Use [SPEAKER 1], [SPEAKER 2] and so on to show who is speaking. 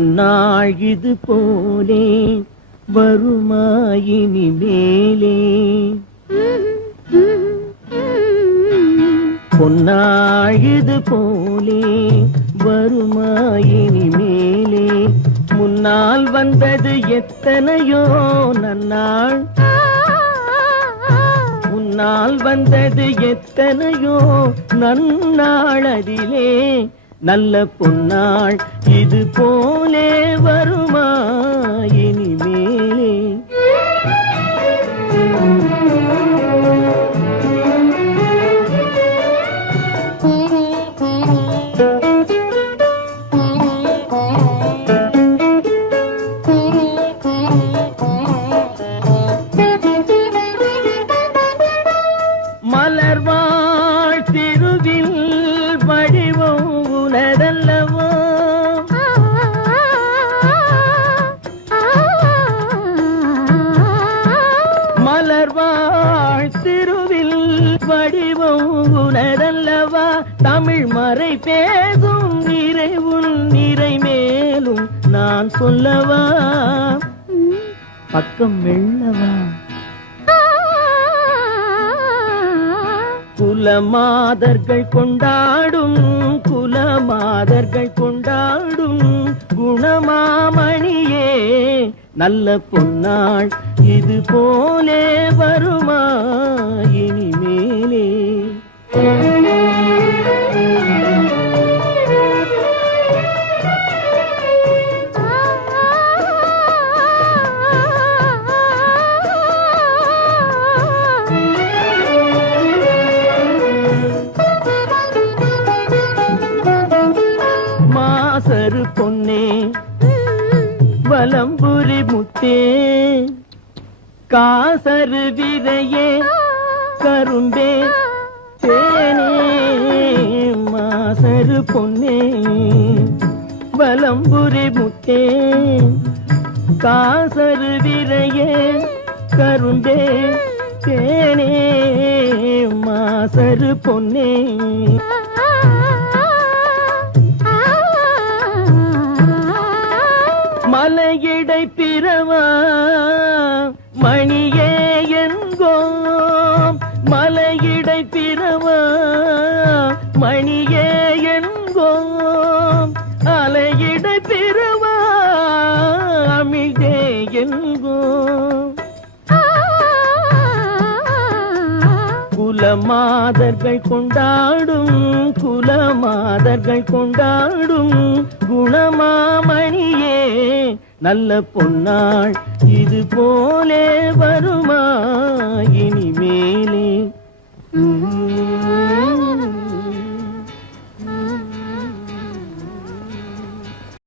[SPEAKER 1] நாள் இது போலே வருமாயினி மேலே பொன்னாள் இது போலே வருமாயினி மேலே முன்னால் வந்தது எத்தனையோ நன்னாள். முன்னால் வந்தது எத்தனையோ நன்னாள் அதிலே. நல்ல பொன்னாள் இது போலே வடிவம் உனதல்லவா? தமிழ் மறை பேசும் நிறை உன் நிறை மேலும் நான் சொல்லவா? பக்கம் வெள்ளவா? குலமாதர்கள் கொண்டாடும் குலமாதர்கள் கொண்டாடும் குணமாமணியே நல்ல பொன்னாள் இது போலே வருமா இனி? கலம்புரி முத்தே காசரு விதையே கரும்பே தேனே மாசரு பொன்னே. வலம்புரி முத்தே காசரு விதையே கரும்பே தேனே மாசரு பொன்னே. பிறவா? மணியே என்கோம். மலையிடை பிறவா? மணியே என்கோம். அலையிடை பிறவா? அமிழ்தே என்கோம். குலமாதர்கள் கொண்டாடும் குலமாதர்கள் கொண்டாடும் குணமாமணியே நல்ல பொன்னாள் இது போலே வருமா?